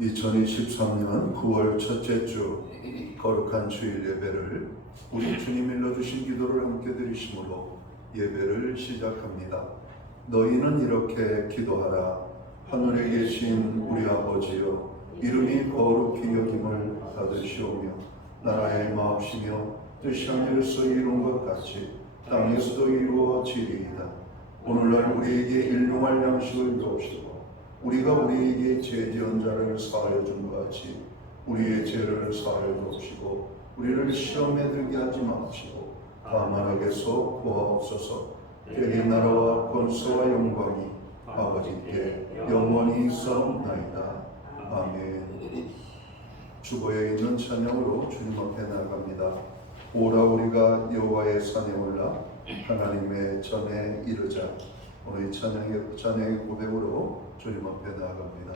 2023년 9월 첫째 주 거룩한 주일 예배를 우리 주님 일러주신 기도를 함께 드리심으로 예배를 시작합니다. 너희는 이렇게 기도하라. 하늘에 계신 우리 아버지여, 이름이 거룩히 여김을 받으시오며 나라의 마옵시며 뜻이 하늘에서 이룬 것 같이 땅에서도 이루어지리이다. 오늘날 우리에게 일용할 양식을 주옵시고 우리가 우리에게 죄 지은 자를 사하여 준 것 같이 우리의 죄를 사하여 주옵시고 우리를 시험에 들게 하지 마옵시고 다만 악에서 구하옵소서. 때의 나라와 권세와 영광이 아버지께 영원히 있사옵나이다. 아멘. 주보에 있는 찬양으로 주님 앞에 나아갑니다. 오라 우리가 여호와의 산에 올라 하나님의 전에 이르자. 오늘 이 찬양의 고백으로 주님 앞에 나아갑니다.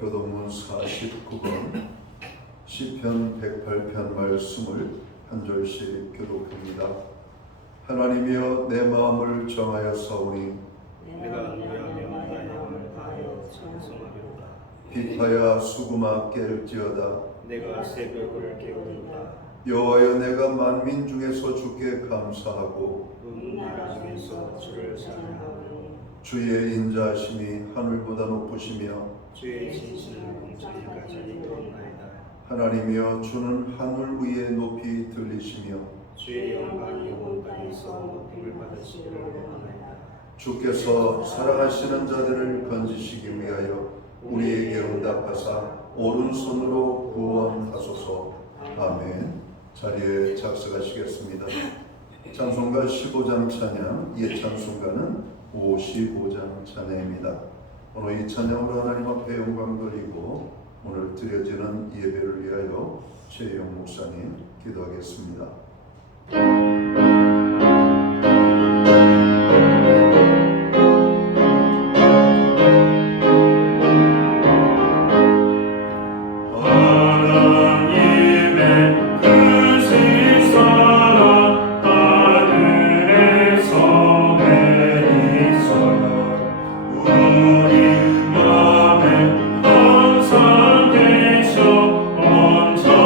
교동문 49번 시편 108편 말씀을 한 절씩 교독합니다. 하나님이여 내 마음을 정하여 싸우니 내가 노래하며 나의 영을 다하여 찬송하리로다. 빛하여 수구마 깰지어다. 내가 새벽을 깨우리로다. 여호와여 내가 만민 중에서 주께 감사하고 온 나라 중에서 주를 찬양하오니 주의 인자하심이 하늘보다 높으시며 주의 진실은 공중에까지 이르렀나이다. 하나님이여 주는 하늘 위에 높이 들리시며 주의 영광이 온 땅에서 높임을 받으시기를 원하나이다. 주께서 사랑하시는 자들을 건지시기 위하여 우리에게 응답하사 오른손으로 구원하소서. 아멘. 자리에 작석하시겠습니다. 찬송가 15장 찬양, 예찬송가는 55장 찬양입니다. 오늘 이 찬양으로 하나님 앞에 영광 돌리고 오늘 드려지는 예배를 위하여 최영 목사님 기도하겠습니다.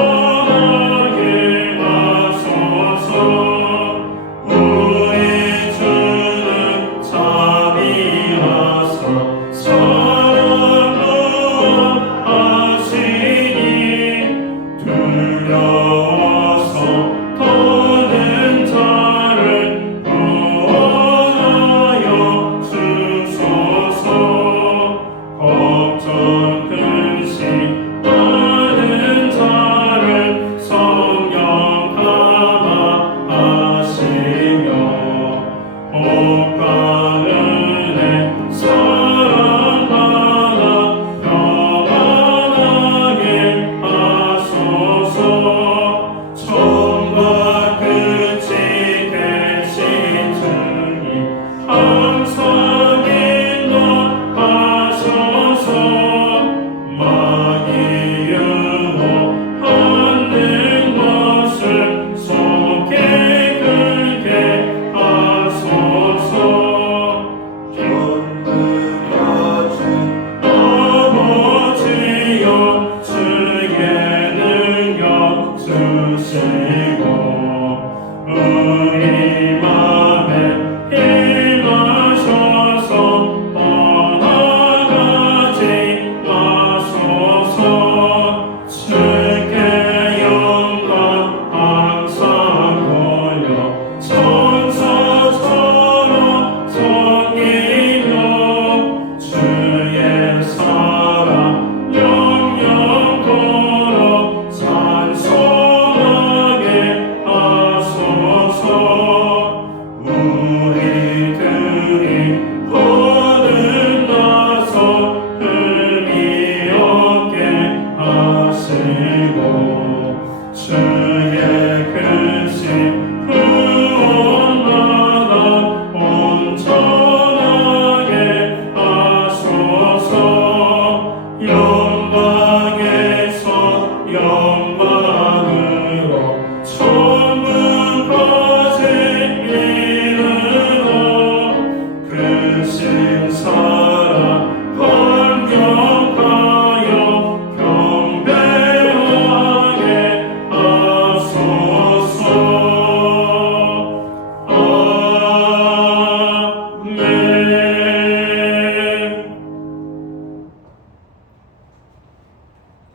온전하게 하소서.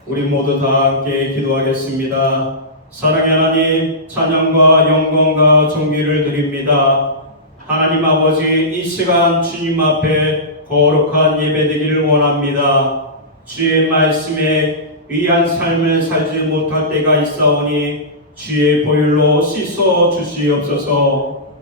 우리 모두 다 함께 기도하겠습니다. 사랑의 하나님, 찬양과 영광과 존귀를 드립니다. 하나님 아버지, 이 시간 주님 앞에 거룩한 예배되기를 원합니다. 주의 말씀에 의한 삶을 살지 못할 때가 있사오니 주의 보혈로 씻어 주시옵소서.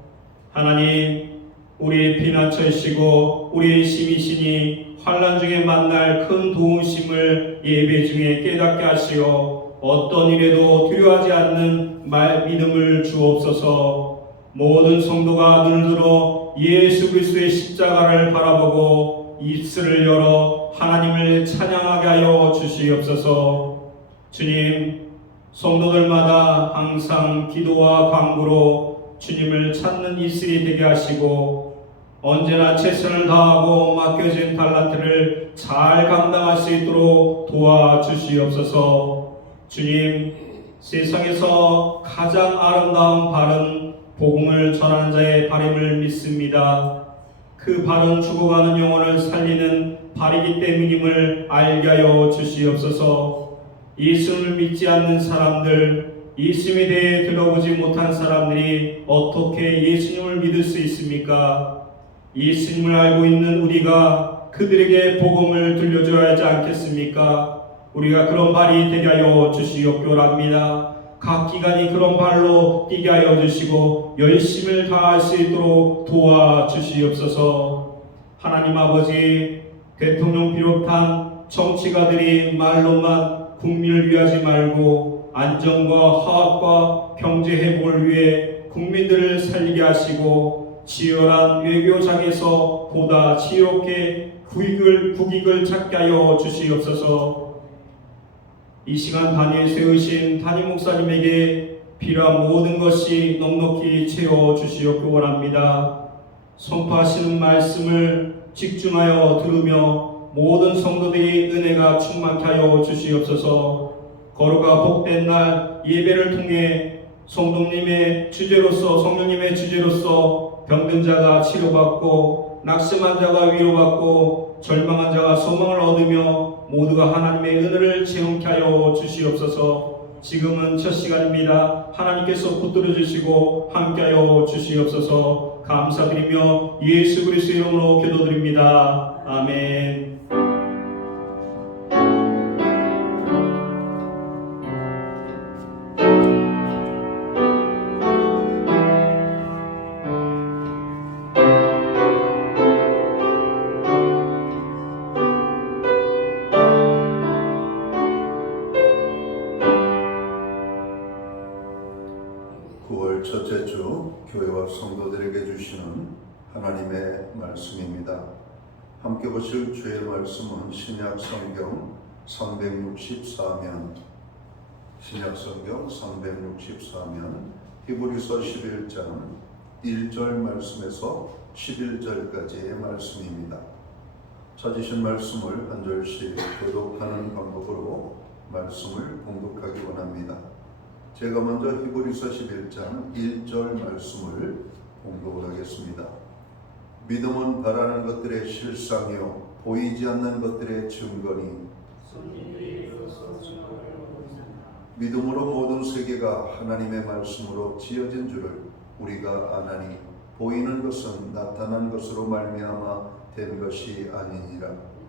하나님, 우리 피난처이시고 우리의 힘이시니 환난 중에 만날 큰 도우심을 예배 중에 깨닫게 하시어 어떤 일에도 두려워하지 않는 믿음을 주옵소서. 모든 성도가 눈을 들어 예수 그리스도의 십자가를 바라보고 입술을 열어 하나님을 찬양하게 하여 주시옵소서. 주님, 성도들마다 항상 기도와 간구로 주님을 찾는 입술이 되게 하시고 언제나 최선을 다하고 맡겨진 달란트를 잘 감당할 수 있도록 도와주시옵소서. 주님, 세상에서 가장 아름다운 바른 복음을 전하는 자의 발임을 믿습니다. 그 바른 죽어가는 영혼을 살리는 발이기 때문임을 알게 하여 주시옵소서. 예수를 믿지 않는 사람들, 예수님에 대해 들어보지 못한 사람들이 어떻게 예수님을 믿을 수 있습니까? 예수님을 알고 있는 우리가 그들에게 복음을 들려줘야 하지 않겠습니까? 우리가 그런 발이 되게 하여 주시옵소랍니다. 각 기관이 그런 발로 뛰게 하여 주시고 열심을 다할 수 있도록 도와주시옵소서. 하나님 아버지, 대통령 비롯한 정치가들이 말로만 국민을 위하지 말고 안정과 화합과 경제 회복을 위해 국민들을 살리게 하시고 치열한 외교장에서 보다 지혜롭게 국익을 찾게 하여 주시옵소서. 이 시간 단위에 세우신 담임 목사님에게 필요한 모든 것이 넉넉히 채워 주시옵기 원합니다. 선포하시는 말씀을 집중하여 들으며 모든 성도들이 은혜가 충만케 하여 주시옵소서. 거룩과 복된 날 예배를 통해 성령님의 주제로서 병든 자가 치료받고 낙심한 자가 위로받고 절망한 자가 소망을 얻으며 모두가 하나님의 은혜를 체험케 하여 주시옵소서. 지금은 첫 시간입니다. 하나님께서 붙들어 주시고 함께하여 주시옵소서. 감사드리며 예수 그리스도 이름으로 기도드립니다. 아멘. 첫째 주 교회와 성도들에게 주시는 하나님의 말씀입니다. 함께 보실 주의 말씀은 신약 성경 364면 히브리서 11장 1절 말씀에서 11절까지의 말씀입니다. 찾으신 말씀을 한 절씩 교독하는 방법으로 말씀을 봉독하기 원합니다. 제가 먼저 히브리서 11장 1절 말씀을 봉독을 하겠습니다. 믿음은 바라는 것들의 실상이요 보이지 않는 것들의 증거니 믿음으로 모든 세계가 하나님의 말씀으로 지어진 줄을 우리가 아나니 보이는 것은 나타난 것으로 말미암아 된 것이 아니니라.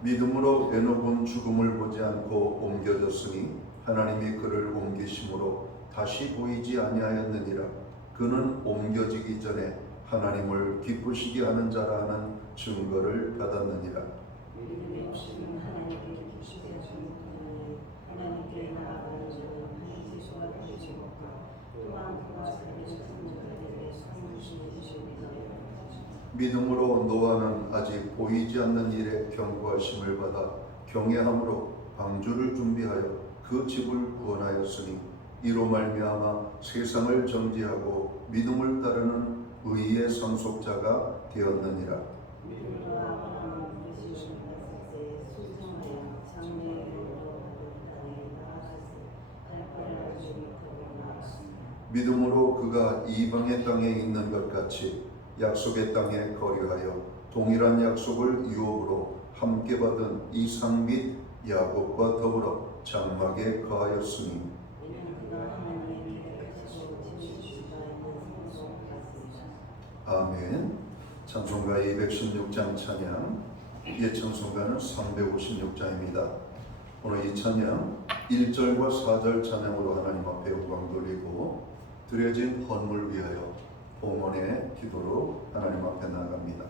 믿음으로 에녹은 죽음을 보지 않고 옮겨졌으니 하나님이 그를 옮기심으로 다시 보이지 아니하였느니라. 그는 옮겨지기 전에 하나님을 기쁘시게 하는 자라는 증거를 받았느니라. 믿음으로 노아는 아직 보이지 않는 일에 경고하심을 받아 경외함으로 방주를 준비하여 그 집을 구원하였으니 이로 말미암아 세상을 정죄하고 믿음을 따르는 의의 상속자가 되었느니라. 믿음으로 그가 이방의 땅에 있는 것 같이 약속의 땅에 거류하여 동일한 약속을 유업으로 함께 받은 이삭 및 야곱과 더불어 장막에 거하였으니 아멘. 찬송가 216장 찬양, 옛 찬송가는 356장입니다. 오늘 이 찬양 1절과 4절 찬양으로 하나님 앞에 영광 돌리고 드려진 헌물 위하여 봉헌의 기도로 하나님 앞에 나아갑니다.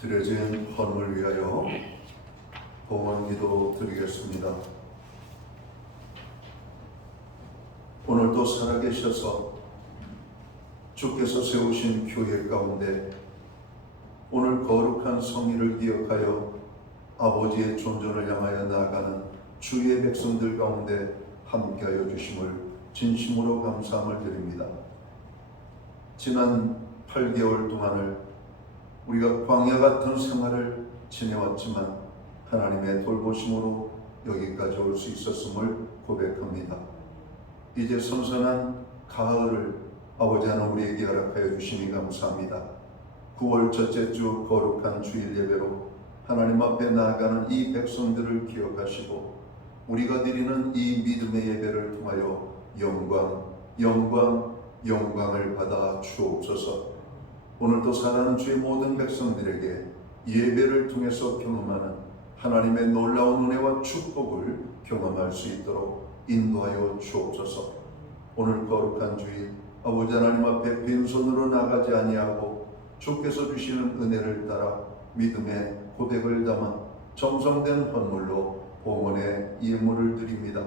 드려진 헌물 위하여 봉헌기도 드리겠습니다. 오늘도 살아계셔서 주께서 세우신 교회 가운데 오늘 거룩한 성의를 기억하여 아버지의 존전을 향하여 나아가는 주의 백성들 가운데 함께하여 주심을 진심으로 감사함을 드립니다. 지난 8개월 동안을 우리가 광야 같은 생활을 지내왔지만 하나님의 돌보심으로 여기까지 올 수 있었음을 고백합니다. 이제 선선한 가을을 아버지 하나님 우리에게 허락하여 주시니 감사합니다. 9월 첫째 주 거룩한 주일 예배로 하나님 앞에 나아가는 이 백성들을 기억하시고 우리가 드리는 이 믿음의 예배를 통하여 영광을 받아 주옵소서. 오늘도 사랑하는 주의 모든 백성들에게 예배를 통해서 경험하는 하나님의 놀라운 은혜와 축복을 경험할 수 있도록 인도하여 주옵소서. 오늘 거룩한 주일 아버지 하나님 앞에 빈손으로 나가지 아니하고 주께서 주시는 은혜를 따라 믿음의 고백을 담아 정성된 헌물로 봉헌의 예물을 드립니다.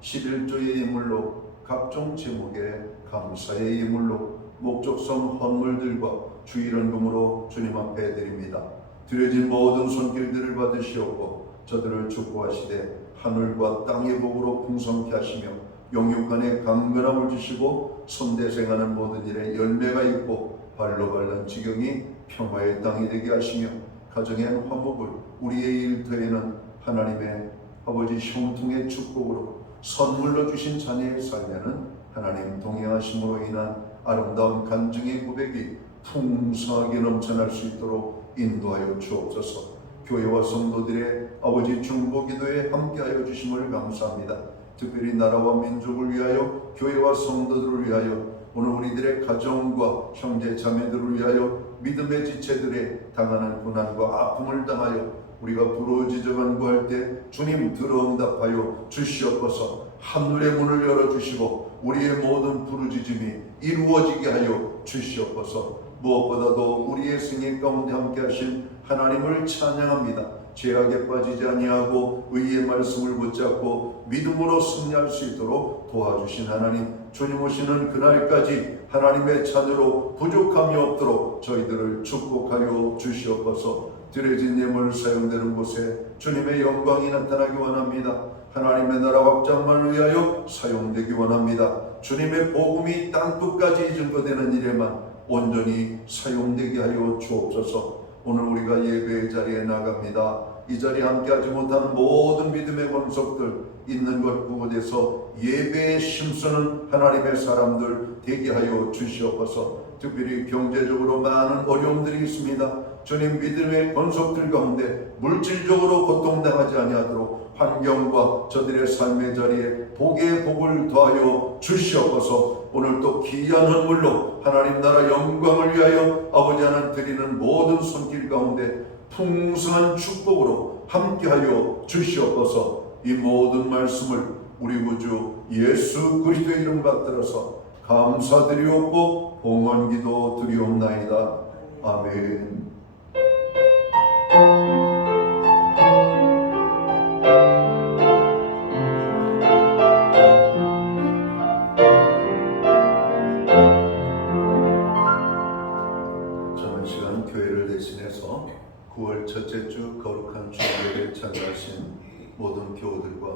11조의 예물로 각종 제목의 감사의 예물로 목적성 헌물들과 주일헌금으로 주님 앞에 드립니다. 드려진 모든 손길들을 받으시옵고 저들을 축복하시되 하늘과 땅의 복으로 풍성케 하시며 영육간에 강건함을 주시고 선대생하는 모든 일에 열매가 있고 발로 밟는 지경이 평화의 땅이 되게 하시며 가정의 화목을 우리의 일터에는 하나님의 아버지 형통의 축복으로 선물로 주신 자녀의 삶에는 하나님 동행하심으로 인한 아름다운 간증의 고백이 풍성하게 넘쳐날 수 있도록 인도하여 주옵소서. 교회와 성도들의 아버지 중보기도에 함께하여 주심을 감사합니다. 특별히 나라와 민족을 위하여 교회와 성도들을 위하여 오늘 우리들의 가정과 형제 자매들을 위하여 믿음의 지체들의 당하는 고난과 아픔을 당하여 우리가 부르짖어 간구할 때 주님 들어응답하여 주시옵소서. 하늘의 문을 열어주시고 우리의 모든 부르짖음이 이루어지게 하여 주시옵소서. 무엇보다도 우리의 생애 가운데 함께 하신 하나님을 찬양합니다. 죄악에 빠지지 아니하고 의의 말씀을 붙잡고 믿음으로 승리할 수 있도록 도와주신 하나님, 주님 오시는 그날까지 하나님의 자녀로 부족함이 없도록 저희들을 축복하여 주시옵소서. 드려진 예물 사용되는 곳에 주님의 영광이 나타나기 원합니다. 하나님의 나라 확장만을 위하여 사용되기 원합니다. 주님의 복음이 땅끝까지 증거되는 일에만 온전히 사용되게 하여 주옵소서. 오늘 우리가 예배의 자리에 나갑니다. 이 자리에 함께하지 못하는 모든 믿음의 권속들 있는 것 그곳에서 예배에 힘쓰는 하나님의 사람들 되게 하여 주시옵소서. 특별히 경제적으로 많은 어려움들이 있습니다. 주님 믿음의 권속들 가운데 물질적으로 고통당하지 아니하도록 환경과 저들의 삶의 자리에 복의 복을 더하여 주시옵소서. 오늘 또 귀한 헌물로 하나님 나라 영광을 위하여 아버지 하나님 드리는 모든 손길 가운데 풍성한 축복으로 함께하여 주시옵소서. 이 모든 말씀을 우리 구주 예수 그리스도의 이름 받들어서 감사드리옵고 봉헌기도 드리옵나이다. 아멘. 저는 시간 교회를 대신해서 9월 첫째 주 거룩한 주일에 참여하신 모든 교우들과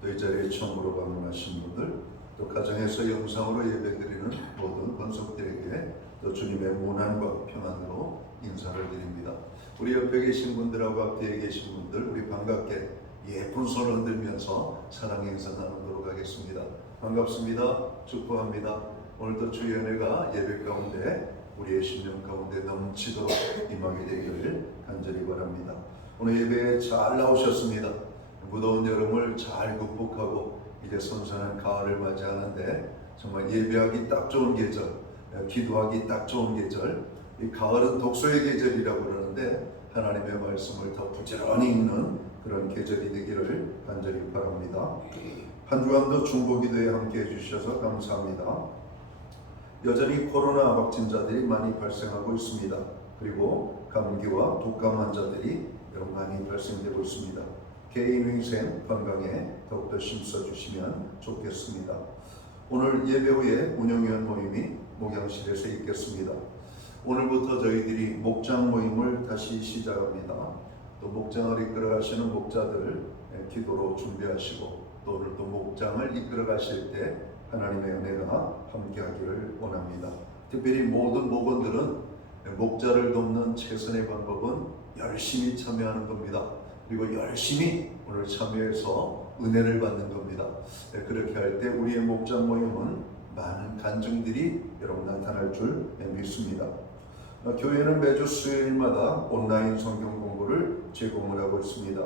또 이 자리에 처음으로 방문하신 분들, 또 가정에서 영상으로 예배드리는 모든 권속들에게 또 주님의 문안과 평안으로 인사를 드립니다. 우리 옆에 계신 분들하고 앞에 계신 분들, 우리 반갑게 예쁜 손을 흔들면서 사랑의 인사 나누도록 하겠습니다. 반갑습니다. 축복합니다. 오늘도 주의 은혜가 예배 가운데 우리의 심령 가운데 넘치도록 임하게 되기를 간절히 바랍니다. 오늘 예배에 잘 나오셨습니다. 무더운 여름을 잘 극복하고 이제 선선한 가을을 맞이하는데 정말 예배하기 딱 좋은 계절, 기도하기 딱 좋은 계절, 이 가을은 독서의 계절이라고 그러는데 하나님의 말씀을 더 부지런히 읽는 그런 계절이 되기를 간절히 바랍니다. 한 주간도 중보기도에 함께 해주셔서 감사합니다. 여전히 코로나 확진자들이 많이 발생하고 있습니다. 그리고 감기와 독감 환자들이 많이 발생되고 있습니다. 개인위생 건강에 더욱더 힘써주시면 좋겠습니다. 오늘 예배 후에 운영위원 모임이 목양실에서 있겠습니다. 오늘부터 저희들이 목장 모임을 다시 시작합니다. 또 목장을 이끌어가시는 목자들 기도로 준비하시고 또 오늘 또 목장을 이끌어가실 때 하나님의 은혜가 함께하기를 원합니다. 특별히 모든 목원들은 목자를 돕는 최선의 방법은 열심히 참여하는 겁니다. 그리고 열심히 오늘 참여해서 은혜를 받는 겁니다. 그렇게 할 때 우리의 목장 모임은 많은 간증들이 여러분 나타날 줄 믿습니다. 교회는 매주 수요일마다 온라인 성경 공부를 제공을 하고 있습니다.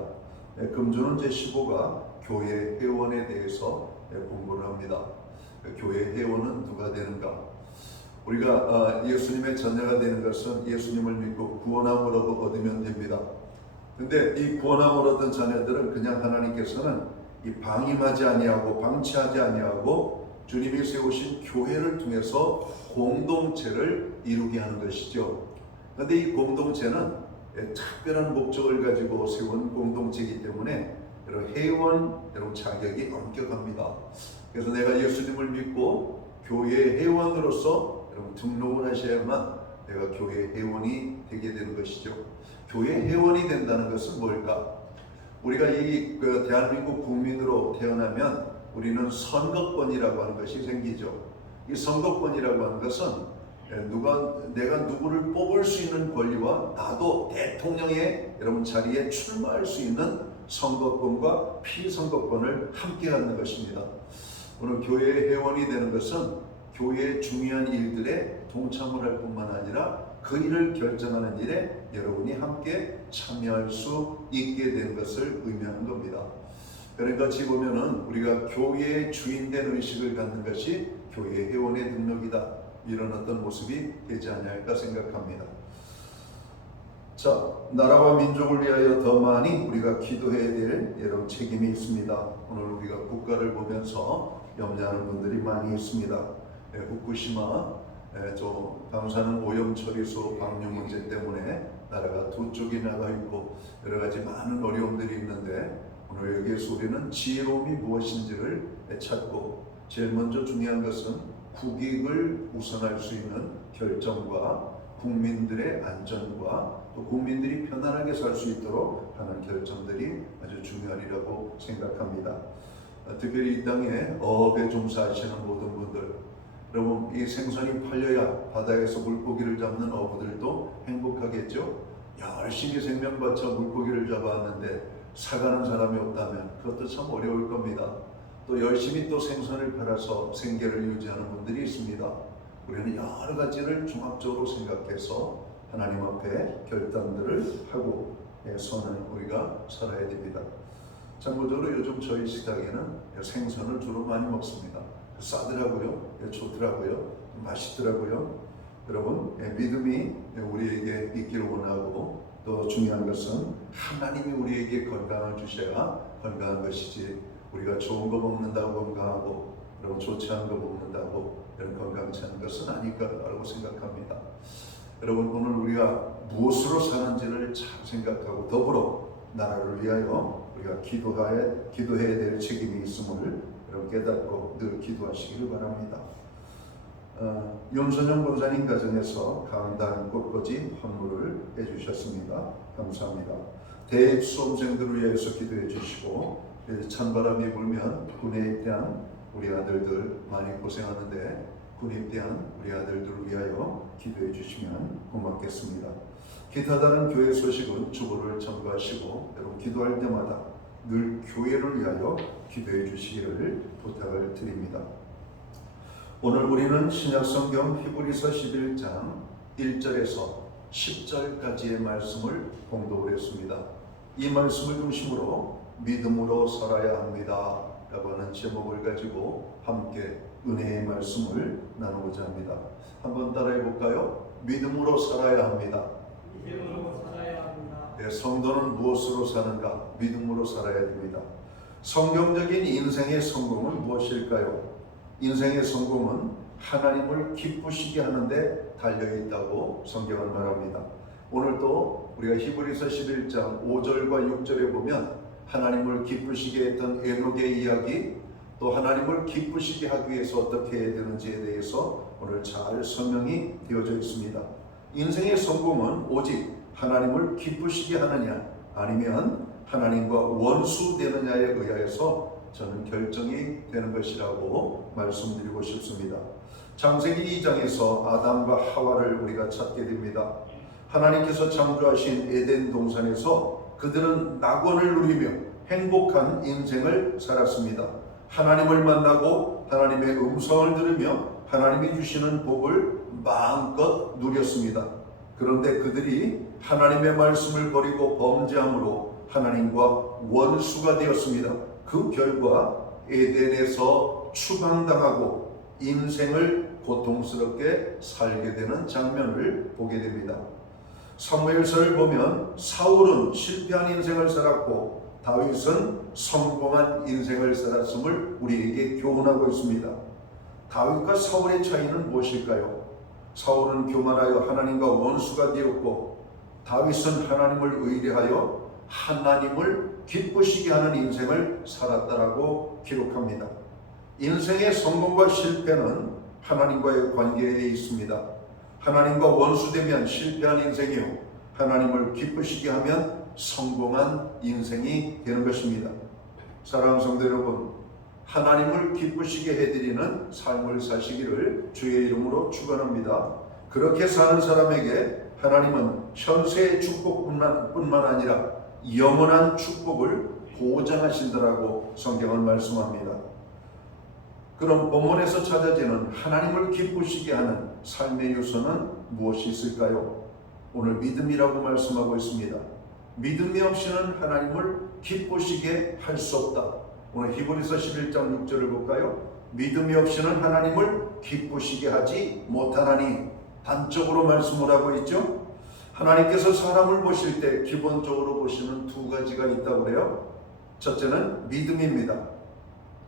금주는 제15가 교회 회원에 대해서 공부를 합니다. 교회 회원은 누가 되는가? 우리가 예수님의 자녀가 되는 것은 예수님을 믿고 구원함을 얻으면 됩니다. 근데 이 구원함을 얻은 자녀들은 그냥 하나님께서는 이 방임하지 아니하고 방치하지 아니하고 주님이 세우신 교회를 통해서 공동체를 이루게 하는 것이죠. 그런데 이 공동체는 특별한 목적을 가지고 세운 공동체이기 때문에 여러분 회원 여러분 자격이 엄격합니다. 그래서 내가 예수님을 믿고 교회 회원으로서 여러분 등록을 하셔야만 내가 교회 회원이 되게 되는 것이죠. 교회 회원이 된다는 것은 뭘까? 우리가 이 대한민국 국민으로 태어나면 우리는 선거권이라고 하는 것이 생기죠. 이 선거권이라고 하는 것은 내가 누구를 뽑을 수 있는 권리와 나도 대통령의 여러분 자리에 출마할 수 있는 선거권과 피선거권을 함께 갖는 것입니다. 오늘 교회의 회원이 되는 것은 교회의 중요한 일들에 동참을 할 뿐만 아니라 그 일을 결정하는 일에 여러분이 함께 참여할 수 있게 되는 것을 의미하는 겁니다. 그러니까 어찌 보면은 우리가 교회의 주인된 의식을 갖는 것이 교회 회원의 능력이다. 이런 어떤 모습이 되지 않을까 생각합니다. 자, 나라와 민족을 위하여 더 많이 우리가 기도해야 될 여러 책임이 있습니다. 오늘 우리가 국가를 보면서 염려하는 분들이 많이 있습니다. 후쿠시마 방사능 오염 처리소 방류 문제 때문에 나라가 두 쪽이 나가 있고 여러 가지 많은 어려움들이 있는데 오늘 여기에서 우리는 지혜로움이 무엇인지를 찾고 제일 먼저 중요한 것은 국익을 우선할 수 있는 결정과 국민들의 안전과 또 국민들이 편안하게 살 수 있도록 하는 결정들이 아주 중요하리라고 생각합니다. 특별히 이 땅에 어업에 종사하시는 모든 분들, 여러분 이 생선이 팔려야 바다에서 물고기를 잡는 어부들도 행복하겠죠. 열심히 생명 바쳐 물고기를 잡아왔는데 사가는 사람이 없다면 그것도 참 어려울 겁니다. 또 열심히 또 생선을 팔아서 생계를 유지하는 분들이 있습니다. 우리는 여러 가지를 종합적으로 생각해서 하나님 앞에 결단들을 하고 선을 우리가 살아야 됩니다. 참고적으로 요즘 저희 식당에는 생선을 주로 많이 먹습니다. 싸더라고요. 좋더라고요. 맛있더라고요. 여러분 믿음이 우리에게 있기를 원하고 또 중요한 것은 하나님이 우리에게 건강을 주셔야 건강한 것이지 우리가 좋은 거 먹는다고 건강하고 여러분 좋지 않은 거 먹는다고 이런 건강치 않은 것은 아닐 거라고 생각합니다. 여러분 오늘 우리가 무엇으로 사는지를 잘 생각하고 더불어 나라를 위하여 우리가 기도해야 될 책임이 있음을 여러분 깨닫고 늘 기도하시기를 바랍니다. 윤선영 권사님 가정에서 강단 꽃꽂이 헌물을 해주셨습니다. 감사합니다. 대입 수험생들을 위해서 기도해 주시고 찬바람이 불면 군에 입대한 우리 아들들 많이 고생하는데 군에 입대한 우리 아들들을 위하여 기도해 주시면 고맙겠습니다. 기타 다른 교회 소식은 주보를 첨부하시고 여러분 기도할 때마다 늘 교회를 위하여 기도해 주시기를 부탁을 드립니다. 오늘 우리는 신약성경 히브리서 11장 1절에서 10절까지의 말씀을 공독을 했습니다. 이 말씀을 중심으로 믿음으로 살아야 합니다 라고 하는 제목을 가지고 함께 은혜의 말씀을 나누고자 합니다. 한번 따라해 볼까요? 믿음으로 살아야 합니다. 믿음으로 살아야 합니다. 네, 성도는 무엇으로 사는가? 믿음으로 살아야 됩니다. 성경적인 인생의 성공은 무엇일까요? 인생의 성공은 하나님을 기쁘시게 하는데 달려있다고 성경은 말합니다. 오늘 또 우리가 히브리서 11장 5절과 6절에 보면 하나님을 기쁘시게 했던 에녹의 이야기, 또 하나님을 기쁘시게 하기 위해서 어떻게 해야 되는지에 대해서 오늘 잘 설명이 되어져 있습니다. 인생의 성공은 오직 하나님을 기쁘시게 하느냐 아니면 하나님과 원수되느냐에 의하여서 저는 결정이 되는 것이라고 말씀드리고 싶습니다. 창세기 2장에서 아담과 하와를 우리가 찾게 됩니다. 하나님께서 창조하신 에덴 동산에서 그들은 낙원을 누리며 행복한 인생을 살았습니다. 하나님을 만나고 하나님의 음성을 들으며 하나님이 주시는 복을 마음껏 누렸습니다. 그런데 그들이 하나님의 말씀을 버리고 범죄함으로 하나님과 원수가 되었습니다. 그 결과 에덴에서 추방당하고 인생을 고통스럽게 살게 되는 장면을 보게 됩니다. 사무엘서를 보면 사울은 실패한 인생을 살았고 다윗은 성공한 인생을 살았음을 우리에게 교훈하고 있습니다. 다윗과 사울의 차이는 무엇일까요? 사울은 교만하여 하나님과 원수가 되었고 다윗은 하나님을 의뢰하여 하나님을 기쁘시게 하는 인생을 살았다라고 기록합니다. 인생의 성공과 실패는 하나님과의 관계에 있습니다. 하나님과 원수되면 실패한 인생이요 하나님을 기쁘시게 하면 성공한 인생이 되는 것입니다. 사랑하는 성도 여러분, 하나님을 기쁘시게 해드리는 삶을 사시기를 주의 이름으로 축원합니다. 그렇게 사는 사람에게 하나님은 현세의 축복뿐만 아니라 영원한 축복을 보장하신다라고 성경은 말씀합니다. 그럼 본문에서 찾아지는 하나님을 기쁘시게 하는 삶의 요소는 무엇이 있을까요? 오늘 믿음이라고 말씀하고 있습니다. 믿음이 없이는 하나님을 기쁘시게 할 수 없다. 오늘 히브리서 11장 6절을 볼까요? 믿음이 없이는 하나님을 기쁘시게 하지 못하나니 단적으로 말씀을 하고 있죠. 하나님께서 사람을 보실 때 기본적으로 보시는 두 가지가 있다고 그래요. 첫째는 믿음입니다.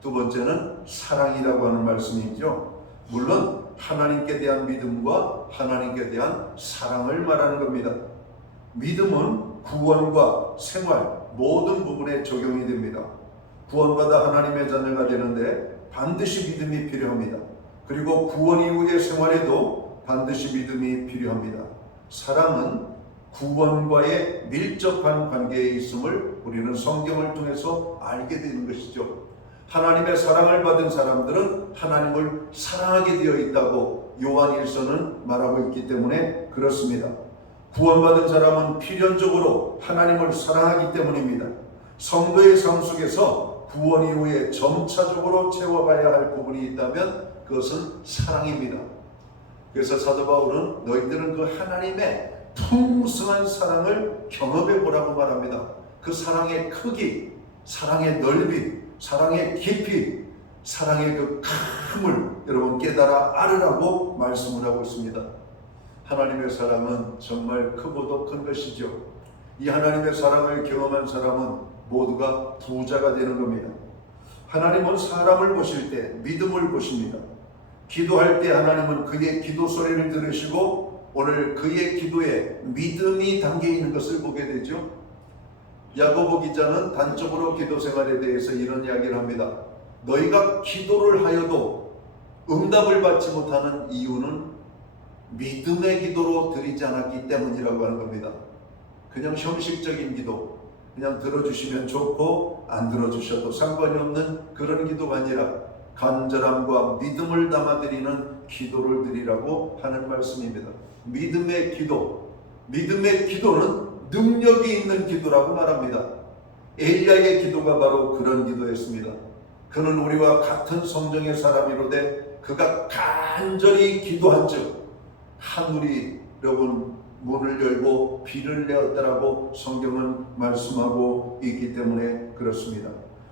두 번째는 사랑이라고 하는 말씀이죠. 물론 하나님께 대한 믿음과 하나님께 대한 사랑을 말하는 겁니다. 믿음은 구원과 생활 모든 부분에 적용이 됩니다. 구원받아 하나님의 자녀가 되는데 반드시 믿음이 필요합니다. 그리고 구원 이후의 생활에도 반드시 믿음이 필요합니다. 사랑은 구원과의 밀접한 관계에 있음을 우리는 성경을 통해서 알게 되는 것이죠. 하나님의 사랑을 받은 사람들은 하나님을 사랑하게 되어 있다고 요한 1서는 말하고 있기 때문에 그렇습니다. 구원받은 사람은 필연적으로 하나님을 사랑하기 때문입니다. 성도의 삶 속에서 구원 이후에 점차적으로 채워가야 할 부분이 있다면 그것은 사랑입니다. 그래서 사도 바울은 너희들은 그 하나님의 풍성한 사랑을 경험해 보라고 말합니다. 그 사랑의 크기, 사랑의 넓이, 사랑의 깊이, 사랑의 그 감을 여러분 깨달아 알으라고 말씀을 하고 있습니다. 하나님의 사랑은 정말 크고도 큰 것이죠. 이 하나님의 사랑을 경험한 사람은 모두가 부자가 되는 겁니다. 하나님은 사람을 보실 때 믿음을 보십니다. 기도할 때 하나님은 그의 기도 소리를 들으시고 오늘 그의 기도에 믿음이 담겨 있는 것을 보게 되죠. 야고보 기자는 단적으로 기도 생활에 대해서 이런 이야기를 합니다. 너희가 기도를 하여도 응답을 받지 못하는 이유는 믿음의 기도로 드리지 않았기 때문이라고 하는 겁니다. 그냥 형식적인 기도, 그냥 들어주시면 좋고 안 들어주셔도 상관이 없는 그런 기도가 아니라 간절함과 믿음을 담아드리는 기도를 드리라고 하는 말씀입니다. 믿음의 기도, 믿음의 기도는 능력이 있는 기도라고 말합니다. 엘리야의 기도가 바로 그런 기도였습니다. 그는 우리와 같은 성정의 사람이로되 그가 간절히 기도한 즉 하늘이 여러분 문을 열고 비를 내었다라고 성경은 말씀하고 있기 때문에 그렇습니다.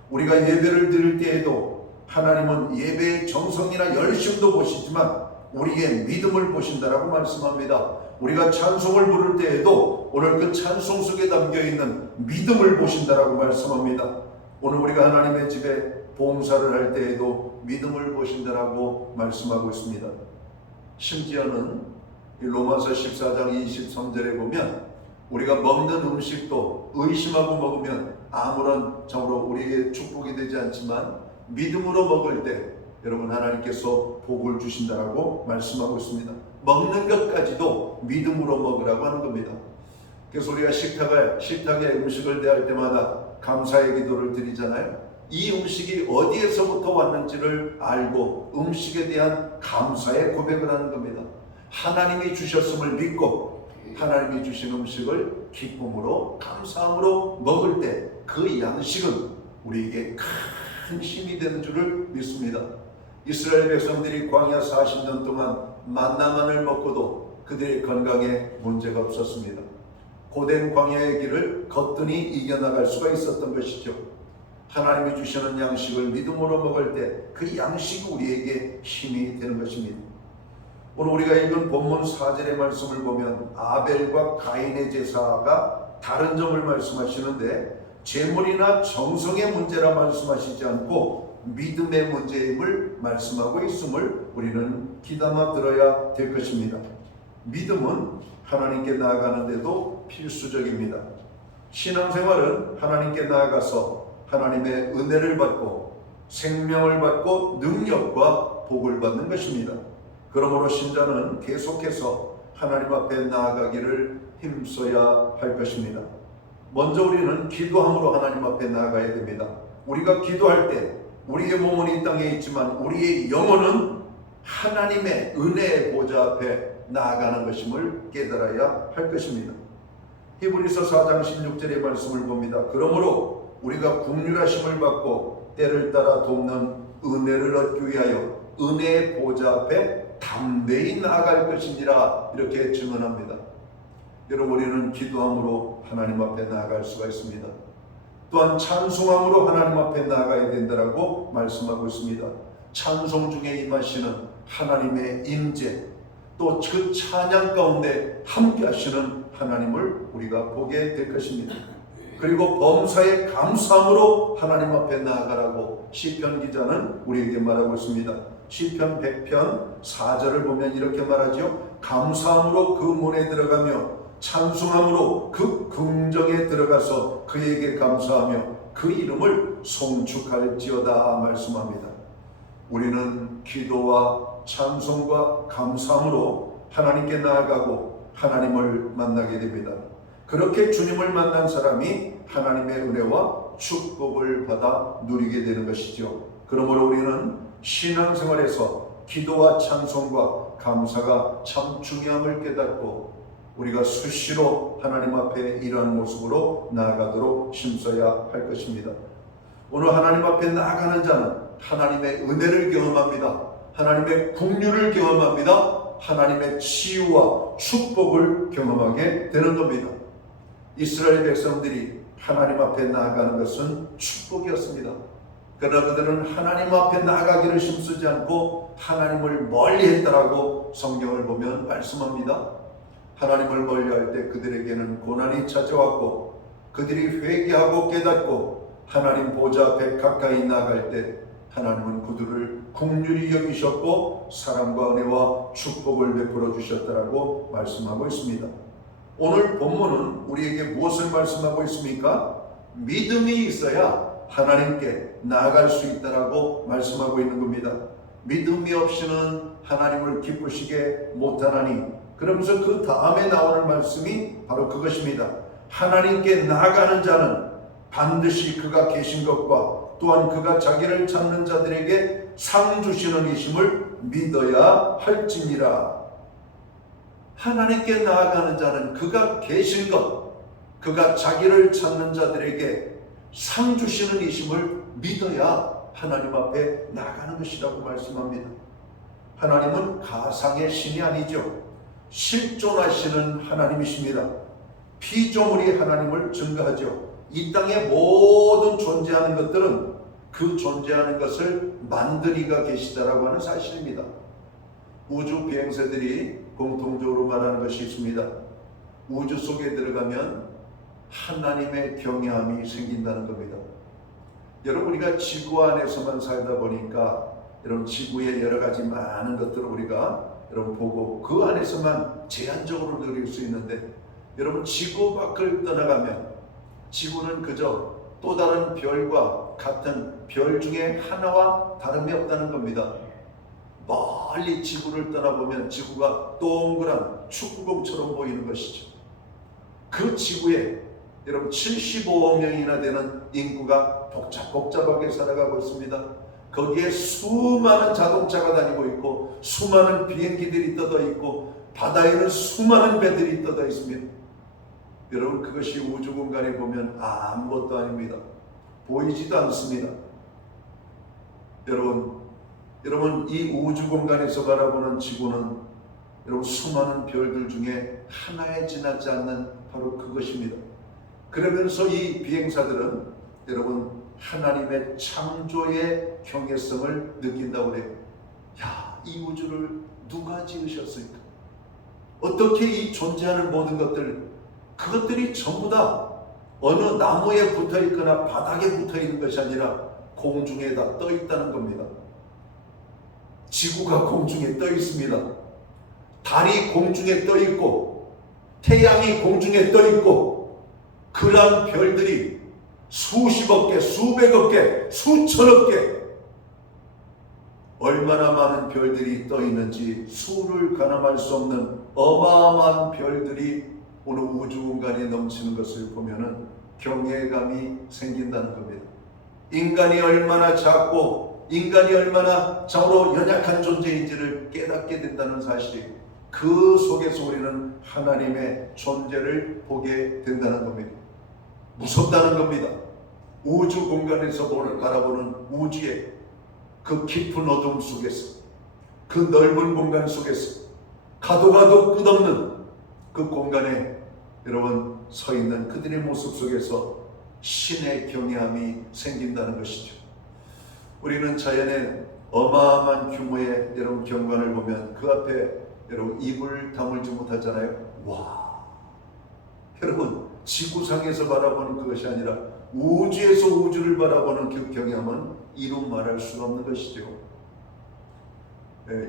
우리가 예배를 드릴 때에도 하나님은 예배의 정성이나 열심도 보시지만 우리의 믿음을 보신다라고 말씀합니다. 우리가 찬송을 부를 때에도 오늘 그 찬송 속에 담겨있는 믿음을 보신다라고 말씀합니다. 오늘 우리가 하나님의 집에 봉사를 할 때에도 믿음을 보신다라고 말씀하고 있습니다. 심지어는 로마서 14장 23절에 보면 우리가 먹는 음식도 의심하고 먹으면 아무런 정으로 우리에게 축복이 되지 않지만 믿음으로 먹을 때 여러분 하나님께서 복을 주신다라고 말씀하고 있습니다. 먹는 것까지도 믿음으로 먹으라고 하는 겁니다. 그래서 우리가 식탁에 음식을 대할 때마다 감사의 기도를 드리잖아요. 이 음식이 어디에서부터 왔는지를 알고 음식에 대한 감사의 고백을 하는 겁니다. 하나님이 주셨음을 믿고 하나님이 주신 음식을 기쁨으로 감사함으로 먹을 때 그 양식은 우리에게 큰 힘이 되는 줄을 믿습니다. 이스라엘 백성들이 광야 40년 동안 만나만을 먹고도 그들의 건강에 문제가 없었습니다. 고된 광야의 길을 거뜬히 이겨나갈 수가 있었던 것이죠. 하나님이 주시는 양식을 믿음으로 먹을 때 그 양식이 우리에게 힘이 되는 것입니다. 오늘 우리가 읽은 본문 4절의 말씀을 보면 아벨과 가인의 제사가 다른 점을 말씀하시는데 제물이나 정성의 문제라 말씀하시지 않고 믿음의 문제임을 말씀하고 있음을 우리는 귀담아 들어야 될 것입니다. 믿음은 하나님께 나아가는 데도 필수적입니다. 신앙생활은 하나님께 나아가서 하나님의 은혜를 받고 생명을 받고 능력과 복을 받는 것입니다. 그러므로 신자는 계속해서 하나님 앞에 나아가기를 힘써야 할 것입니다. 먼저 우리는 기도함으로 하나님 앞에 나아가야 됩니다. 우리가 기도할 때 우리의 몸은 이 땅에 있지만 우리의 영혼은 하나님의 은혜의 보좌 앞에 나아가는 것임을 깨달아야 할 것입니다. 히브리서 4장 16절의 말씀을 봅니다. 그러므로 우리가 긍휼하심을 받고 때를 따라 돕는 은혜를 얻기 위하여 은혜의 보좌 앞에 담대히 나아갈 것이니라 이렇게 증언합니다. 여러분 우리는 기도함으로 하나님 앞에 나아갈 수가 있습니다. 또한 찬송함으로 하나님 앞에 나아가야 된다라고 말씀하고 있습니다. 찬송 중에 임하시는 하나님의 임재, 또 그 찬양 가운데 함께 하시는 하나님을 우리가 보게 될 것입니다. 그리고 범사에 감사함으로 하나님 앞에 나아가라고 시편 기자는 우리에게 말하고 있습니다. 시편 100편 4절을 보면 이렇게 말하죠. 감사함으로 그 문에 들어가며 찬송함으로 그 궁정에 들어가서 그에게 감사하며 그 이름을 송축할지어다 말씀합니다. 우리는 기도와 찬송과 감사함으로 하나님께 나아가고 하나님을 만나게 됩니다. 그렇게 주님을 만난 사람이 하나님의 은혜와 축복을 받아 누리게 되는 것이죠. 그러므로 우리는 신앙생활에서 기도와 찬송과 감사가 참 중요함을 깨닫고 우리가 수시로 하나님 앞에 이러한 모습으로 나아가도록 힘써야 할 것입니다. 오늘 하나님 앞에 나아가는 자는 하나님의 은혜를 경험합니다. 하나님의 긍휼을 경험합니다. 하나님의 치유와 축복을 경험하게 되는 겁니다. 이스라엘 백성들이 하나님 앞에 나아가는 것은 축복이었습니다. 그러나 그들은 하나님 앞에 나아가기를 힘쓰지 않고 하나님을 멀리했다라고 성경을 보면 말씀합니다. 하나님을 멀리할 때 그들에게는 고난이 찾아왔고 그들이 회개하고 깨닫고 하나님 보좌 앞에 가까이 나아갈 때 하나님은 그들을 긍휼히 여기셨고 사랑과 은혜와 축복을 베풀어 주셨다라고 말씀하고 있습니다. 오늘 본문은 우리에게 무엇을 말씀하고 있습니까? 믿음이 있어야 하나님께 나아갈 수 있다라고 말씀하고 있는 겁니다. 믿음이 없이는 하나님을 기쁘시게 못하나니, 그러면서 그 다음에 나오는 말씀이 바로 그것입니다. 하나님께 나아가는 자는 반드시 그가 계신 것과 또한 그가 자기를 찾는 자들에게 상 주시는 이심을 믿어야 할지니라. 하나님께 나아가는 자는 그가 계신 것, 그가 자기를 찾는 자들에게 상 주시는 이심을 믿어야 하나님 앞에 나아가는 것이라고 말씀합니다. 하나님은 가상의 신이 아니죠. 실존하시는 하나님이십니다. 피조물이 하나님을 증거하죠. 이 땅에 모든 존재하는 것들은 그 존재하는 것을 만드니가 계시다라고 하는 사실입니다. 우주 비행사들이 공통적으로 말하는 것이 있습니다. 우주 속에 들어가면 하나님의 경외함이 생긴다는 겁니다. 여러분, 우리가 지구 안에서만 살다 보니까 여러분 지구의 여러 가지 많은 것들을 우리가 여러분 보고 그 안에서만 제한적으로 누릴 수 있는데, 여러분 지구 밖을 떠나가면 지구는 그저 또 다른 별과 같은 별 중에 하나와 다름이 없다는 겁니다. 멀리 지구를 떠나보면 지구가 동그란 축구공처럼 보이는 것이죠. 그 지구에 여러분 75억 명이나 되는 인구가 복잡하게 살아가고 있습니다. 거기에 수많은 자동차가 다니고 있고 수많은 비행기들이 떠져 있고 바다에는 수많은 배들이 떠져 있습니다. 여러분, 그것이 우주 공간에 보면 아무것도 아닙니다. 보이지도 않습니다. 여러분 이 우주 공간에서 바라보는 지구는 여러분 수많은 별들 중에 하나에 지나지 않는 바로 그것입니다. 그러면서 이 비행사들은 여러분 하나님의 창조의 경외성을 느낀다고 그래요. 야, 이 우주를 누가 지으셨을까? 어떻게 이 존재하는 모든 것들, 그것들이 전부 다 어느 나무에 붙어 있거나 바닥에 붙어 있는 것이 아니라 공중에다 떠 있다는 겁니다. 지구가 공중에 떠 있습니다. 달이 공중에 떠 있고 태양이 공중에 떠 있고 그러한 별들이 수십억 개, 수백억 개, 수천억 개, 얼마나 많은 별들이 떠 있는지 수를 가늠할 수 없는 어마어마한 별들이 오늘 우주 공간에 넘치는 것을 보면은 경외감이 생긴다는 겁니다. 인간이 얼마나 작고 인간이 얼마나 참으로 연약한 존재인지를 깨닫게 된다는 사실이, 그 속에서 우리는 하나님의 존재를 보게 된다는 겁니다. 무섭다는 겁니다. 우주 공간에서 바라보는 우주의 그 깊은 어둠 속에서, 그 넓은 공간 속에서 가도 끝없는 그 공간에 여러분 서 있는 그들의 모습 속에서 신의 경외함이 생긴다는 것이죠. 우리는 자연의 어마어마한 규모의 여러분 경관을 보면 그 앞에 여러분 입을 다물지 못하잖아요. 와, 여러분 지구상에서 바라보는 그것이 아니라 우주에서 우주를 바라보는 그 경험은 이루 말할 수가 없는 것이죠.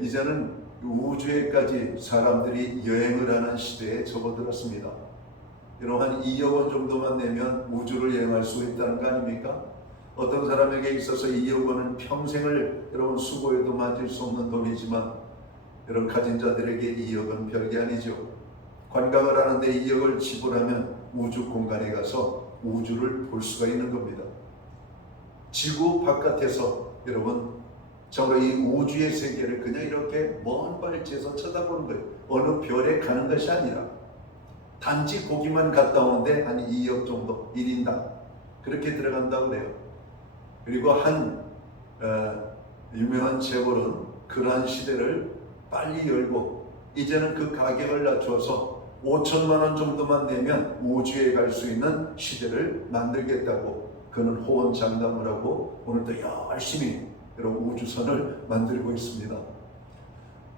이제는 우주에까지 사람들이 여행을 하는 시대에 접어들었습니다. 여러분 한 2억 원 정도만 내면 우주를 여행할 수 있다는 거 아닙니까? 어떤 사람에게 있어서 2억 원은 평생을 여러분 수고해도 만질 수 없는 돈이지만 여러분 가진 자들에게 2억은 별게 아니죠. 관광을 하는데 2억을 지불하면 우주 공간에 가서 우주를 볼 수가 있는 겁니다. 지구 바깥에서 여러분 정말 이 우주의 세계를 그냥 이렇게 먼 발치에서 쳐다보는 거예요. 어느 별에 가는 것이 아니라 단지 거기만 갔다 오는데 한 2억 정도 1인당 그렇게 들어간다고 그래요. 그리고 한 유명한 재벌은 그러한 시대를 빨리 열고 이제는 그 가격을 낮춰서 5천만 원 정도만 내면 우주에 갈 수 있는 시대를 만들겠다고 그는 호언장담을 하고 오늘도 열심히 여러분 우주선을 만들고 있습니다.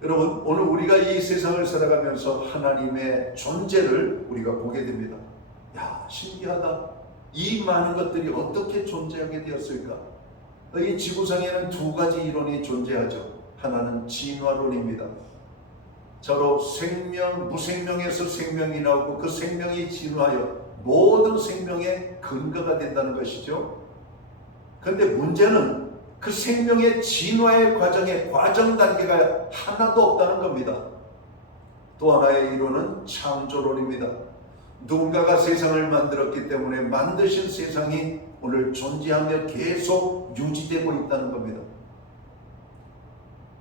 여러분 오늘 우리가 이 세상을 살아가면서 하나님의 존재를 우리가 보게 됩니다. 야, 신기하다. 이 많은 것들이 어떻게 존재하게 되었을까? 이 지구상에는 두 가지 이론이 존재하죠. 하나는 진화론입니다. 저로 생명, 무생명에서 생명이 나오고 그 생명이 진화하여 모든 생명의 근거가 된다는 것이죠. 그런데 문제는 그 생명의 진화의 과정에 과정 단계가 하나도 없다는 겁니다. 또 하나의 이론은 창조론입니다. 누군가가 세상을 만들었기 때문에 만드신 세상이 오늘 존재하며 계속 유지되고 있다는 겁니다.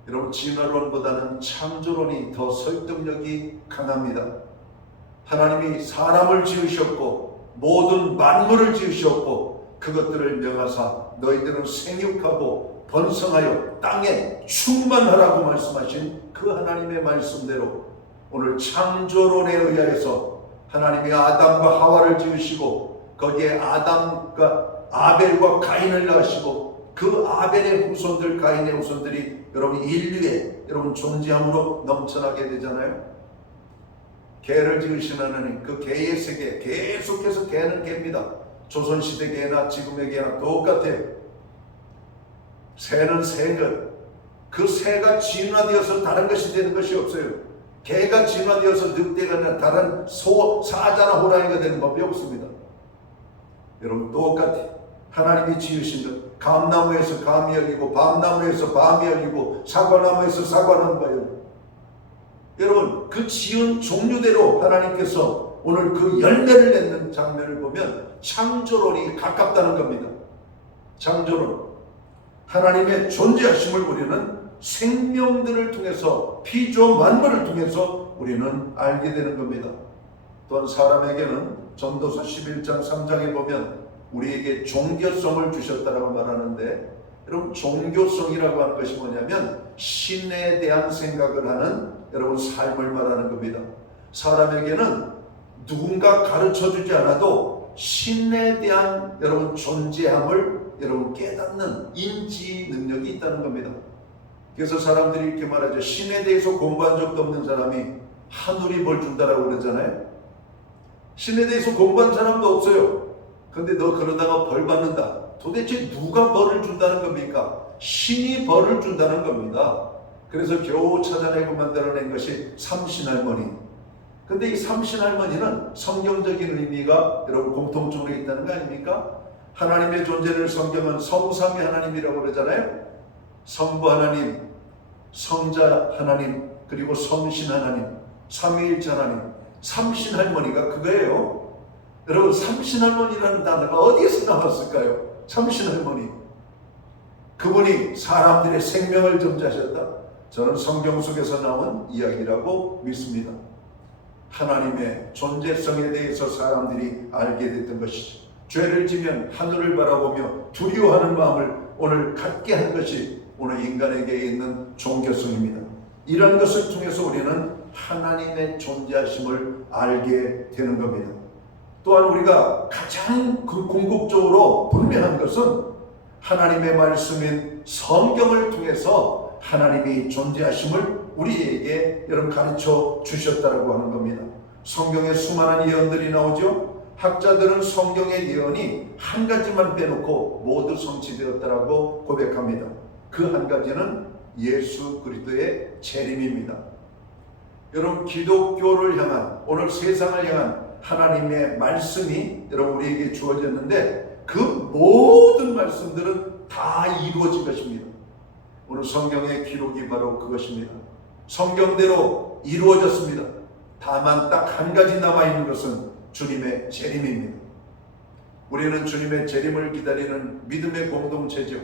여러분 진화론보다는 창조론이 더 설득력이 강합니다. 하나님이 사람을 지으셨고 모든 만물을 지으셨고 그것들을 명하사 너희들은 생육하고 번성하여 땅에 충만하라고 말씀하신 그 하나님의 말씀대로 오늘 창조론에 의하여서 하나님이 아담과 하와를 지으시고 거기에 아담과 아벨과 가인을 낳으시고 그 아벨의 후손들 가인의 후손들이 여러분 인류에 여러분 존재함으로 넘쳐나게 되잖아요. 개를 지으신 하나님 그 개의 세계 계속해서 개는 개입니다. 조선시대 개나 지금의 개나 똑같아요. 새는 새는 그 새가 진화되어서 다른 것이 되는 것이 없어요. 개가 진화되어서 늑대가 아니라 다른 소, 사자나 호랑이가 되는 법이 없습니다. 여러분 똑같아요. 하나님이 지으신 것 감나무에서 감이 열리고 밤나무에서 밤이 열리고 사과나무에서 사과나무가 열리고 여러분 그 지은 종류대로 하나님께서 오늘 그 열매를 맺는 장면을 보면 창조론이 가깝다는 겁니다. 창조론 하나님의 존재하심을 우리는 생명들을 통해서 피조 만물을 통해서 우리는 알게 되는 겁니다. 또한 사람에게는 전도서 11장 3장에 보면 우리에게 종교성을 주셨다라고 말하는데 여러분 종교성이라고 하는 것이 뭐냐면 신에 대한 생각을 하는 여러분 삶을 말하는 겁니다. 사람에게는 누군가 가르쳐주지 않아도 신에 대한 여러분 존재함을 여러분 깨닫는 인지 능력이 있다는 겁니다. 그래서 사람들이 이렇게 말하죠. 신에 대해서 공부한 적도 없는 사람이 하늘이 벌 준다라고 그러잖아요. 신에 대해서 공부한 사람도 없어요. 근데 너 그러다가 벌 받는다. 도대체 누가 벌을 준다는 겁니까? 신이 벌을 준다는 겁니다. 그래서 겨우 찾아내고 만들어낸 것이 삼신할머니. 근데 이 삼신할머니는 성경적인 의미가 여러분 공통적으로 있다는 거 아닙니까? 하나님의 존재를 성경은 성삼위 하나님이라고 그러잖아요. 성부 하나님, 성자 하나님, 그리고 성신 하나님, 삼위일체 하나님. 삼신할머니가 그거예요. 여러분 삼신할머니라는 단어가 어디에서 나왔을까요? 삼신할머니. 그분이 사람들의 생명을 점지하셨다. 저는 성경 속에서 나온 이야기라고 믿습니다. 하나님의 존재성에 대해서 사람들이 알게 됐던 것이죠. 죄를 지면 하늘을 바라보며 두려워하는 마음을 오늘 갖게 한 것이 오늘 인간에게 있는 종교성입니다. 이런 것을 통해서 우리는 하나님의 존재하심을 알게 되는 겁니다. 또한 우리가 가장 궁극적으로 분명한 것은 하나님의 말씀인 성경을 통해서 하나님이 존재하심을 우리에게 여러분 가르쳐 주셨다라고 하는 겁니다. 성경에 수많은 예언들이 나오죠. 학자들은 성경의 예언이 한 가지만 빼놓고 모두 성취되었다라고 고백합니다. 그 한 가지는 예수 그리스도의 재림입니다. 여러분, 기독교를 향한, 오늘 세상을 향한 하나님의 말씀이 여러분 우리에게 주어졌는데 그 모든 말씀들은 다 이루어진 것입니다. 오늘 성경의 기록이 바로 그것입니다. 성경대로 이루어졌습니다. 다만 딱 한 가지 남아있는 것은 주님의 재림입니다. 우리는 주님의 재림을 기다리는 믿음의 공동체죠.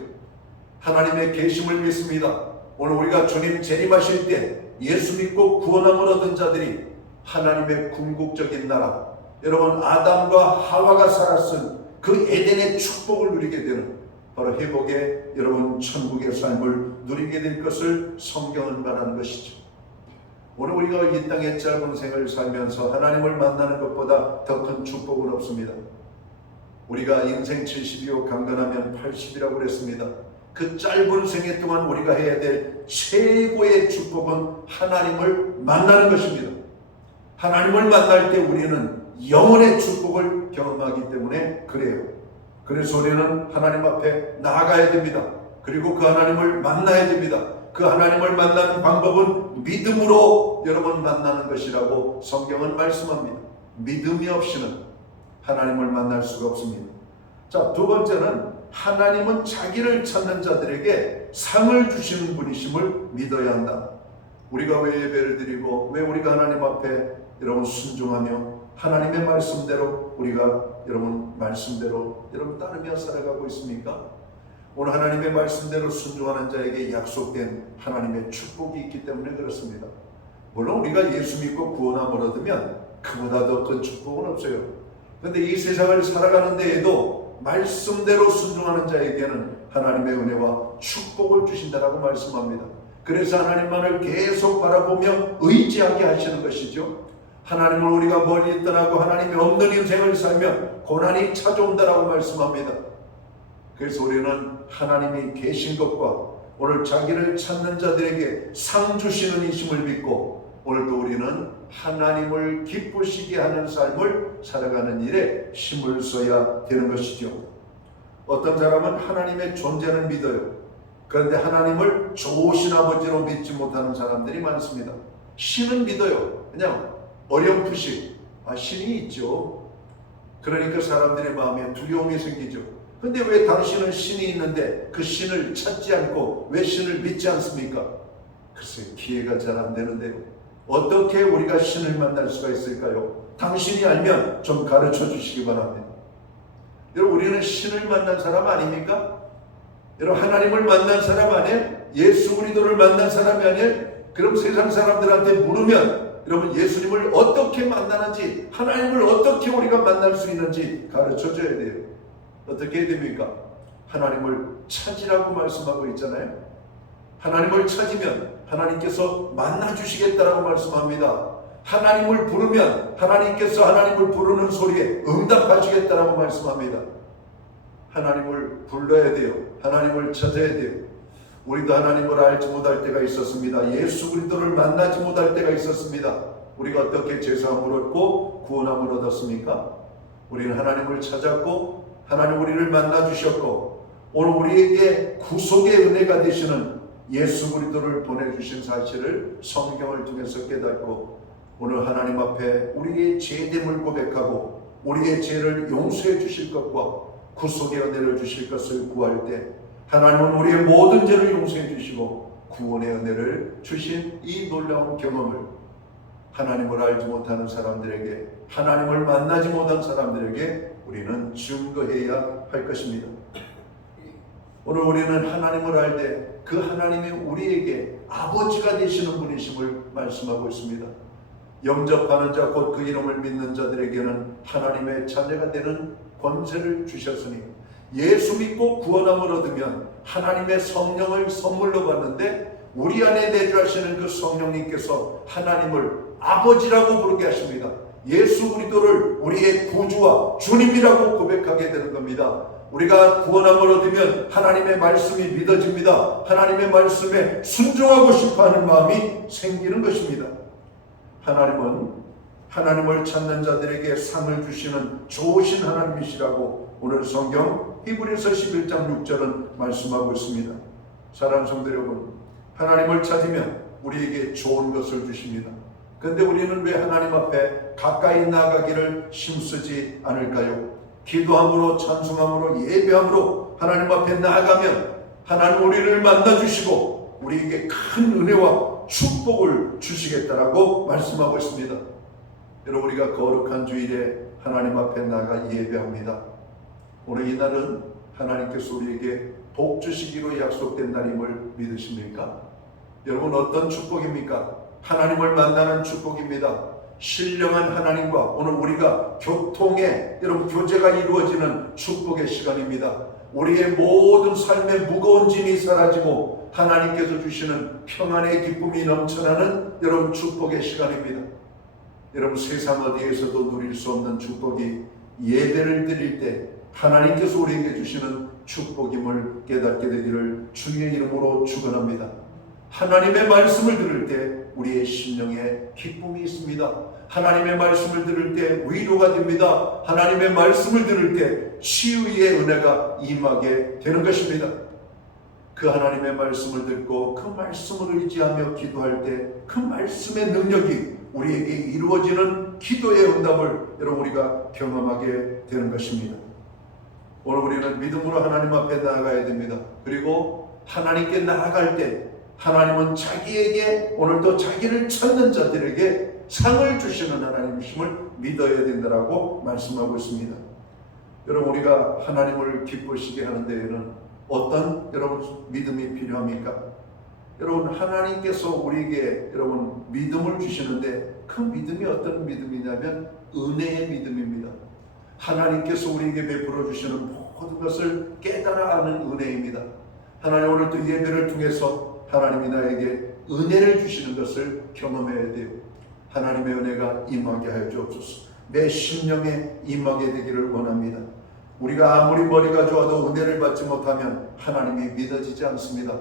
하나님의 계심을 믿습니다. 오늘 우리가 주님 재림하실 때 예수 믿고 구원함을 얻은 자들이 하나님의 궁극적인 나라, 여러분 아담과 하와가 살았은 그 에덴의 축복을 누리게 되는 바로 회복의 여러분 천국의 삶을 누리게 될 것을 성경은 말하는 것이죠. 오늘 우리가 이 땅의 짧은 생을 살면서 하나님을 만나는 것보다 더 큰 축복은 없습니다. 우리가 인생 70이요 강건하면 80이라고 그랬습니다. 그 짧은 생애 동안 우리가 해야 될 최고의 축복은 하나님을 만나는 것입니다. 하나님을 만날 때 우리는 영원의 축복을 경험하기 때문에 그래요. 그래서 우리는 하나님 앞에 나아가야 됩니다. 그리고 그 하나님을 만나야 됩니다. 그 하나님을 만나는 방법은 믿음으로 여러분 만나는 것이라고 성경은 말씀합니다. 믿음이 없이는 하나님을 만날 수가 없습니다. 자, 두 번째는 하나님은 자기를 찾는 자들에게 상을 주시는 분이심을 믿어야 한다. 우리가 왜 예배를 드리고 왜 우리가 하나님 앞에 여러분 순종하며 하나님의 말씀대로 우리가 여러분 말씀대로 여러분 따르며 살아가고 있습니까? 오늘 하나님의 말씀대로 순종하는 자에게 약속된 하나님의 축복이 있기 때문에 그렇습니다. 물론 우리가 예수 믿고 구원함을 얻으면 그보다 더 큰 축복은 없어요. 그런데 이 세상을 살아가는 데에도 말씀대로 순종하는 자에게는 하나님의 은혜와 축복을 주신다라고 말씀합니다. 그래서 하나님만을 계속 바라보며 의지하게 하시는 것이죠. 하나님을 우리가 멀리 떠나고 하나님이 없는 인생을 살면 고난이 찾아온다라고 말씀합니다. 그래서 우리는 하나님이 계신 것과 오늘 자기를 찾는 자들에게 상 주시는 이심을 믿고 오늘도 우리는 하나님을 기쁘시게 하는 삶을 살아가는 일에 힘을 써야 되는 것이죠. 어떤 사람은 하나님의 존재는 믿어요. 그런데 하나님을 좋으신 아버지로 믿지 못하는 사람들이 많습니다. 신은 믿어요. 그냥 어렴풋이 신이 있죠. 그러니까 사람들의 마음에 두려움이 생기죠. 근데 왜 당신은 신이 있는데 그 신을 찾지 않고 왜 신을 믿지 않습니까? 글쎄, 기회가 잘 안 되는데요. 어떻게 우리가 신을 만날 수가 있을까요? 당신이 알면 좀 가르쳐 주시기 바랍니다. 여러분, 우리는 신을 만난 사람 아닙니까? 여러분, 하나님을 만난 사람 아니에요? 예수 그리스도를 만난 사람이 아니에요? 그럼 세상 사람들한테 물으면 여러분 예수님을 어떻게 만나는지, 하나님을 어떻게 우리가 만날 수 있는지 가르쳐 줘야 돼요. 어떻게 해야 됩니까? 하나님을 찾으라고 말씀하고 있잖아요. 하나님을 찾으면 하나님께서 만나주시겠다라고 말씀합니다. 하나님을 부르면 하나님께서 하나님을 부르는 소리에 응답하시겠다라고 말씀합니다. 하나님을 불러야 돼요. 하나님을 찾아야 돼요. 우리도 하나님을 알지 못할 때가 있었습니다. 예수 그리스도를 만나지 못할 때가 있었습니다. 우리가 어떻게 죄사함을 얻고 구원함을 얻었습니까? 우리는 하나님을 찾았고 하나님 우리를 만나주셨고 오늘 우리에게 구속의 은혜가 되시는 예수 그리스도를 보내주신 사실을 성경을 통해서 깨닫고 오늘 하나님 앞에 우리의 죄됨을 고백하고 우리의 죄를 용서해 주실 것과 구속의 은혜를 주실 것을 구할 때 하나님은 우리의 모든 죄를 용서해 주시고 구원의 은혜를 주신 이 놀라운 경험을 하나님을 알지 못하는 사람들에게, 하나님을 만나지 못한 사람들에게 우리는 증거해야 할 것입니다. 오늘 우리는 하나님을 알 때 그 하나님이 우리에게 아버지가 되시는 분이심을 말씀하고 있습니다. 영접하는 자 곧 그 이름을 믿는 자들에게는 하나님의 자녀가 되는 권세를 주셨으니 예수 믿고 구원함을 얻으면 하나님의 성령을 선물로 받는데 우리 안에 내주하시는 그 성령님께서 하나님을 아버지라고 부르게 하십니다. 예수 그리스도를 우리의 구주와 주님이라고 고백하게 되는 겁니다. 우리가 구원함을 얻으면 하나님의 말씀이 믿어집니다. 하나님의 말씀에 순종하고 싶어하는 마음이 생기는 것입니다. 하나님은 하나님을 찾는 자들에게 상을 주시는 좋으신 하나님이시라고 오늘 성경 히브리서 11장 6절은 말씀하고 있습니다. 사랑하는 성도 여러분, 하나님을 찾으면 우리에게 좋은 것을 주십니다. 그런데 우리는 왜 하나님 앞에 가까이 나가기를 힘쓰지 않을까요? 기도함으로, 찬송함으로, 예배함으로 하나님 앞에 나아가면 하나님 우리를 만나주시고 우리에게 큰 은혜와 축복을 주시겠다라고 말씀하고 있습니다. 여러분, 우리가 거룩한 주일에 하나님 앞에 나가 예배합니다. 오늘 이 날은 하나님께서 우리에게 복 주시기로 약속된 날임을 믿으십니까? 여러분, 어떤 축복입니까? 하나님을 만나는 축복입니다. 신령한 하나님과 오늘 우리가 교통의 여러분 교제가 이루어지는 축복의 시간입니다. 우리의 모든 삶의 무거운 짐이 사라지고 하나님께서 주시는 평안의 기쁨이 넘쳐나는 여러분 축복의 시간입니다. 여러분, 세상 어디에서도 누릴 수 없는 축복이 예배를 드릴 때 하나님께서 우리에게 주시는 축복임을 깨닫게 되기를 주의 이름으로 축원합니다. 하나님의 말씀을 들을 때 우리의 심령에 기쁨이 있습니다. 하나님의 말씀을 들을 때 위로가 됩니다. 하나님의 말씀을 들을 때 치유의 은혜가 임하게 되는 것입니다. 그 하나님의 말씀을 듣고 그 말씀을 의지하며 기도할 때 그 말씀의 능력이 우리에게 이루어지는 기도의 응답을 여러분 우리가 경험하게 되는 것입니다. 오늘 우리는 믿음으로 하나님 앞에 나아가야 됩니다. 그리고 하나님께 나아갈 때 하나님은 자기에게 오늘도 자기를 찾는 자들에게 상을 주시는 하나님이심을 믿어야 된다라고 말씀하고 있습니다. 여러분, 우리가 하나님을 기쁘시게 하는 데에는 어떤 여러분 믿음이 필요합니까? 여러분, 하나님께서 우리에게 여러분 믿음을 주시는데 그 믿음이 어떤 믿음이냐면 은혜의 믿음입니다. 하나님께서 우리에게 베풀어 주시는 모든 것을 깨달아 아는 은혜입니다. 하나님, 오늘도 예배를 통해서 하나님이 나에게 은혜를 주시는 것을 경험해야 돼요. 하나님의 은혜가 임하게 하여 주옵소서. 내 심령에 임하게 되기를 원합니다. 우리가 아무리 머리가 좋아도 은혜를 받지 못하면 하나님이 믿어지지 않습니다.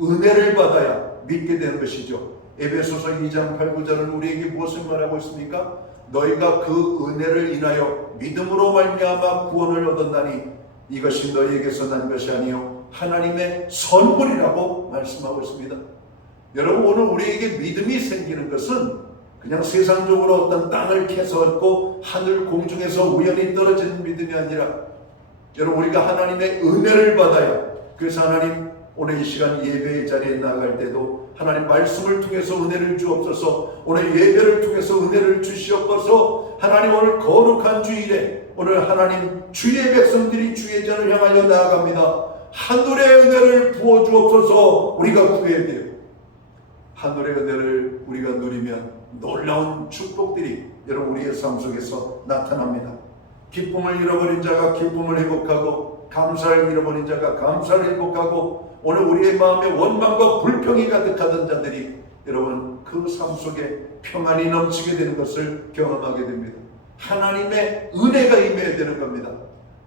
은혜를 받아야 믿게 되는 것이죠. 에베소서 2장 8, 9절은 우리에게 무엇을 말하고 있습니까? 너희가 그 은혜를 인하여 믿음으로 말미암아 구원을 얻었나니 이것이 너희에게서 난 것이 아니요 하나님의 선물이라고 말씀하고 있습니다. 여러분, 오늘 우리에게 믿음이 생기는 것은 그냥 세상적으로 어떤 땅을 캐서 얻고 하늘 공중에서 우연히 떨어지는 믿음이 아니라 여러분, 우리가 하나님의 은혜를 받아야, 그래서 하나님 오늘 이 시간 예배의 자리에 나아갈 때도 하나님 말씀을 통해서 은혜를 주옵소서, 오늘 예배를 통해서 은혜를 주시옵소서. 하나님, 오늘 거룩한 주일에 오늘 하나님 주의 백성들이 주의 전을 향하여 나아갑니다. 하늘의 은혜를 부어주옵소서. 우리가 구해야 돼요. 하늘의 은혜를 우리가 누리면 놀라운 축복들이 여러분 우리의 삶 속에서 나타납니다. 기쁨을 잃어버린 자가 기쁨을 회복하고, 감사를 잃어버린 자가 감사를 회복하고, 오늘 우리의 마음에 원망과 불평이 가득하던 자들이 여러분 그 삶 속에 평안이 넘치게 되는 것을 경험하게 됩니다. 하나님의 은혜가 임해야 되는 겁니다.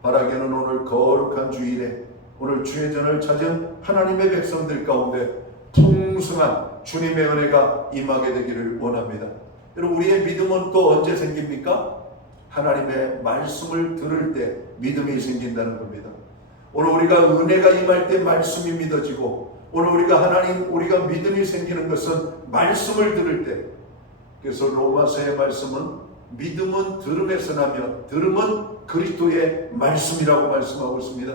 바라기는 오늘 거룩한 주일에 오늘 주의 전을 찾은 하나님의 백성들 가운데 풍성한 주님의 은혜가 임하게 되기를 원합니다. 여러분, 우리의 믿음은 또 언제 생깁니까? 하나님의 말씀을 들을 때 믿음이 생긴다는 겁니다. 오늘 우리가 은혜가 임할 때 말씀이 믿어지고, 오늘 우리가 믿음이 생기는 것은 말씀을 들을 때. 그래서 로마서의 말씀은 믿음은 들음에서 나며 들음은 그리스도의 말씀이라고 말씀하고 있습니다.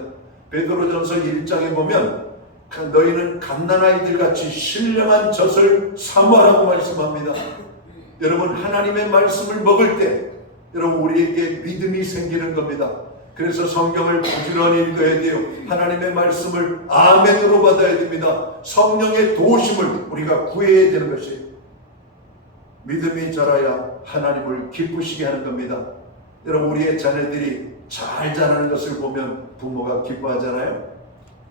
베드로전서 1장에 보면 너희는 갓난아이들 같이 신령한 젖을 사모하라고 말씀합니다. 여러분, 하나님의 말씀을 먹을 때 여러분 우리에게 믿음이 생기는 겁니다. 그래서 성경을 부지런히 읽어야 돼요. 하나님의 말씀을 아멘으로 받아야 됩니다. 성령의 도우심을 우리가 구해야 되는 것이에요. 믿음이 자라야 하나님을 기쁘시게 하는 겁니다. 여러분, 우리의 자녀들이 잘 자라는 것을 보면 부모가 기뻐하잖아요.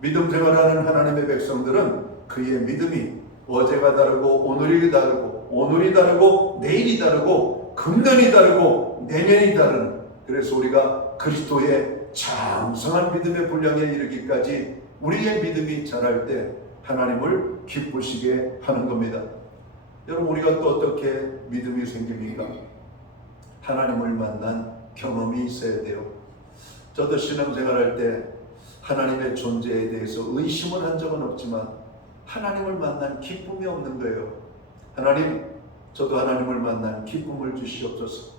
믿음 생활하는 하나님의 백성들은 그의 믿음이 어제가 다르고 오늘이 다르고 내일이 다르고 금년이 다르고 내년이 다른, 그래서 우리가 그리스도의 장성한 믿음의 분량에 이르기까지 우리의 믿음이 자랄 때 하나님을 기쁘시게 하는 겁니다. 여러분, 우리가 또 어떻게 믿음이 생깁니까? 하나님을 만난 경험이 있어야 돼요. 저도 신앙생활할 때 하나님의 존재에 대해서 의심을 한 적은 없지만 하나님을 만난 기쁨이 없는 거예요. 하나님, 저도 하나님을 만난 기쁨을 주시옵소서.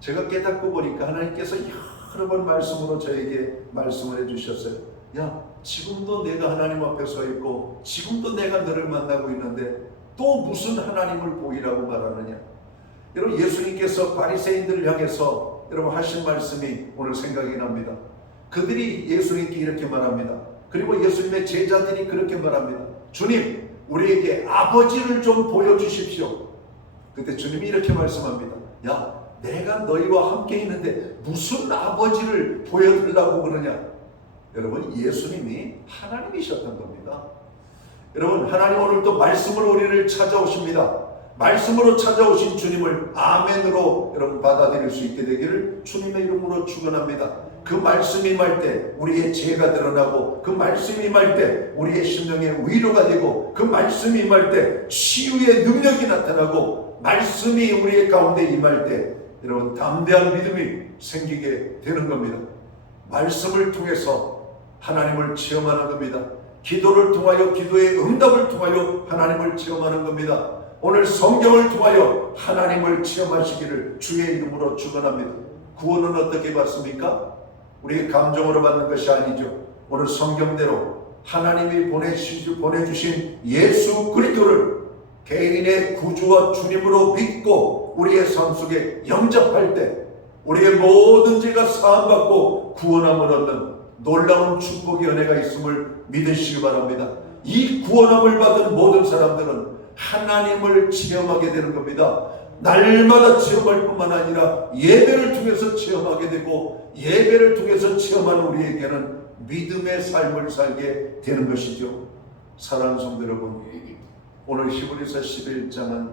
제가 깨닫고 보니까 하나님께서 여러 번 말씀으로 저에게 말씀을 해주셨어요. 야, 지금도 내가 하나님 앞에 서 있고 지금도 내가 너를 만나고 있는데 또 무슨 하나님을 보이라고 말하느냐. 여러분, 예수님께서 바리새인들을 향해서 여러분 하신 말씀이 오늘 생각이 납니다. 그들이 예수님께 이렇게 말합니다. 그리고 예수님의 제자들이 그렇게 말합니다. 주님, 우리에게 아버지를 좀 보여주십시오. 그때 주님이 이렇게 말씀합니다. 야, 내가 너희와 함께 있는데 무슨 아버지를 보여드리려고 그러냐. 여러분, 예수님이 하나님이셨던 겁니다. 여러분, 하나님 오늘도 말씀으로 우리를 찾아오십니다. 말씀으로 찾아오신 주님을 아멘으로 여러분 받아들일 수 있게 되기를 주님의 이름으로 축원합니다. 그 말씀이 임할 때 우리의 죄가 드러나고, 그 말씀이 임할 때 우리의 심령에 위로가 되고, 그 말씀이 임할 때 치유의 능력이 나타나고, 말씀이 우리의 가운데 임할 때 여러분 담대한 믿음이 생기게 되는 겁니다. 말씀을 통해서 하나님을 체험하는 겁니다. 기도를 통하여, 기도의 응답을 통하여 하나님을 체험하는 겁니다. 오늘 성경을 통하여 하나님을 체험하시기를 주의 이름으로 축원합니다. 구원은 어떻게 받습니까? 우리의 감정으로 받는 것이 아니죠. 오늘 성경대로 하나님이 보내주신 예수 그리스도를 개인의 구주와 주님으로 믿고 우리의 삶 속에 영접할 때 우리의 모든 죄가 사함받고 구원함을 얻는 놀라운 축복의 은혜가 있음을 믿으시기 바랍니다. 이 구원함을 받은 모든 사람들은 하나님을 체험하게 되는 겁니다. 날마다 체험할 뿐만 아니라 예배를 통해서 체험하게 되고, 예배를 통해서 체험하는 우리에게는 믿음의 삶을 살게 되는 것이죠. 사랑하는 성도 여러분, 오늘 히브리서 11장은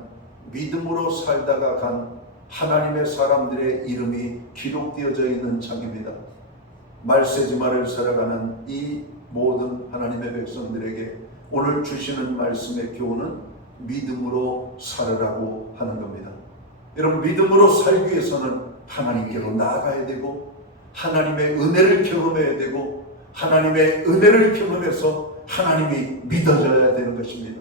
믿음으로 살다가 간 하나님의 사람들의 이름이 기록되어져 있는 장입니다. 말세지마를 살아가는 이 모든 하나님의 백성들에게 오늘 주시는 말씀의 교훈은 믿음으로 살으라고 하는 겁니다. 여러분, 믿음으로 살기 위해서는 하나님께로 나아가야 되고, 하나님의 은혜를 경험해야 되고, 하나님의 은혜를 경험해서 하나님이 믿어져야 되는 것입니다.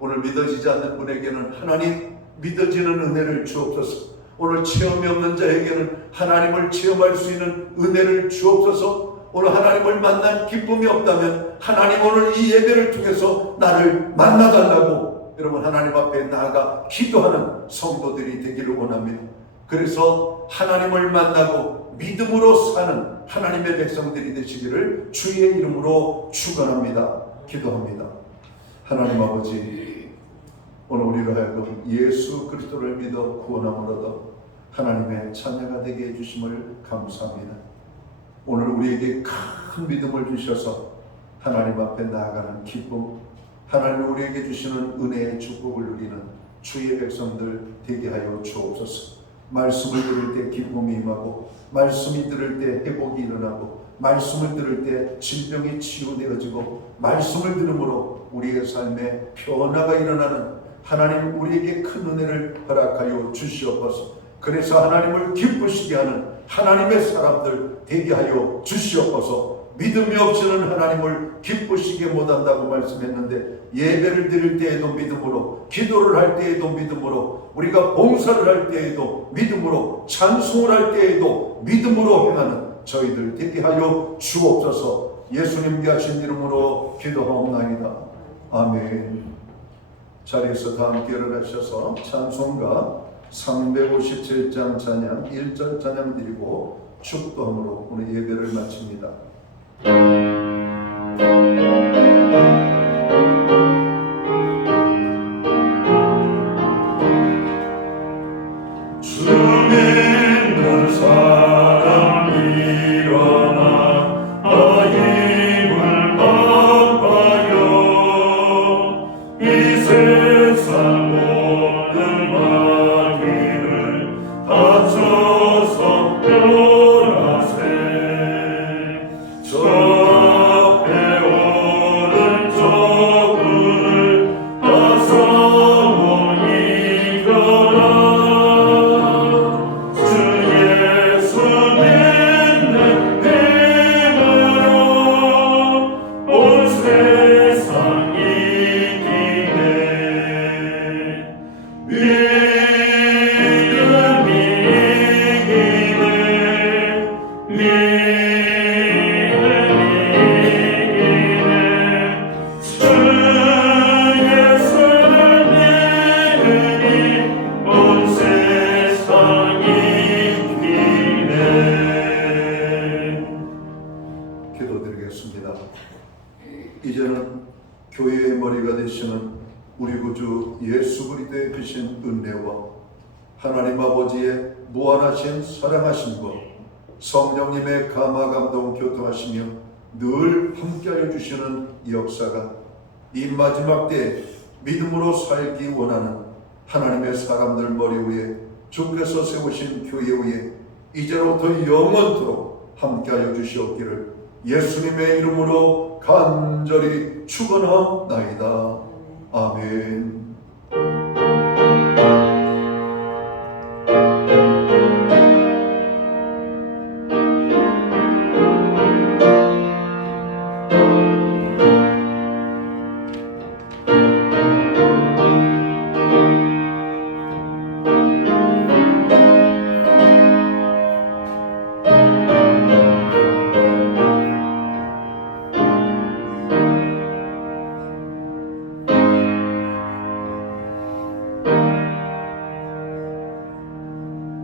오늘 믿어지지 않는 분에게는 하나님 믿어지는 은혜를 주옵소서. 오늘 체험이 없는 자에게는 하나님을 체험할 수 있는 은혜를 주옵소서. 오늘 하나님을 만난 기쁨이 없다면 하나님 오늘 이 예배를 통해서 나를 만나달라고 여러분 하나님 앞에 나아가 기도하는 성도들이 되기를 원합니다. 그래서 하나님을 만나고 믿음으로 사는 하나님의 백성들이 되시기를 주의 이름으로 축원합니다. 기도합니다. 하나님 아버지, 오늘 우리로 하여금 예수 그리스도를 믿어 구원함을 얻어 하나님의 자녀가 되게 해주심을 감사합니다. 오늘 우리에게 큰 믿음을 주셔서 하나님 앞에 나아가는 기쁨, 하나님 우리에게 주시는 은혜의 축복을 누리는 주의 백성들 되게 하여 주옵소서. 말씀을 들을 때 기쁨이 임하고, 말씀이 들을 때 회복이 일어나고, 말씀을 들을 때 질병이 치유되어지고, 말씀을 들음으로 우리의 삶에 변화가 일어나는 하나님 우리에게 큰 은혜를 허락하여 주시옵소서. 그래서 하나님을 기쁘시게 하는 하나님의 사람들 되게 하여 주시옵소서. 믿음이 없이는 하나님을 기쁘시게 못한다고 말씀했는데, 예배를 드릴 때에도 믿음으로, 기도를 할 때에도 믿음으로, 우리가 봉사를 할 때에도 믿음으로, 찬송을 할 때에도 믿음으로 행하는 저희들 되게 하여 주옵소서. 예수님께 하신 이름으로 기도하옵나이다. 아멘. 자리에서 다 함께 일어나셔서 찬송가 357장 찬양 1절 찬양 드리고 축도함으로 오늘 예배를 마칩니다. 주님은 사람 일어나 힘을 바빠요. 이 세상 모든 마귀를 다쳐서 멸하세. 기도드리겠습니다. 이제는 교회의 머리가 되시는 우리 구주 예수 그리스도의 크신 은혜와 하나님 아버지의 무한하신 사랑하심과 성령님의 감화 감동 교통하시며 늘 함께하여 주시는 역사가 이 마지막 때에 믿음으로 살기 원하는 하나님의 사람들 머리 위에 주께서 세우신 교회 위에 이제로부터 영원토록 함께하여 주시옵기를 예수님의 이름으로 간절히 축원하옵나이다. 아멘.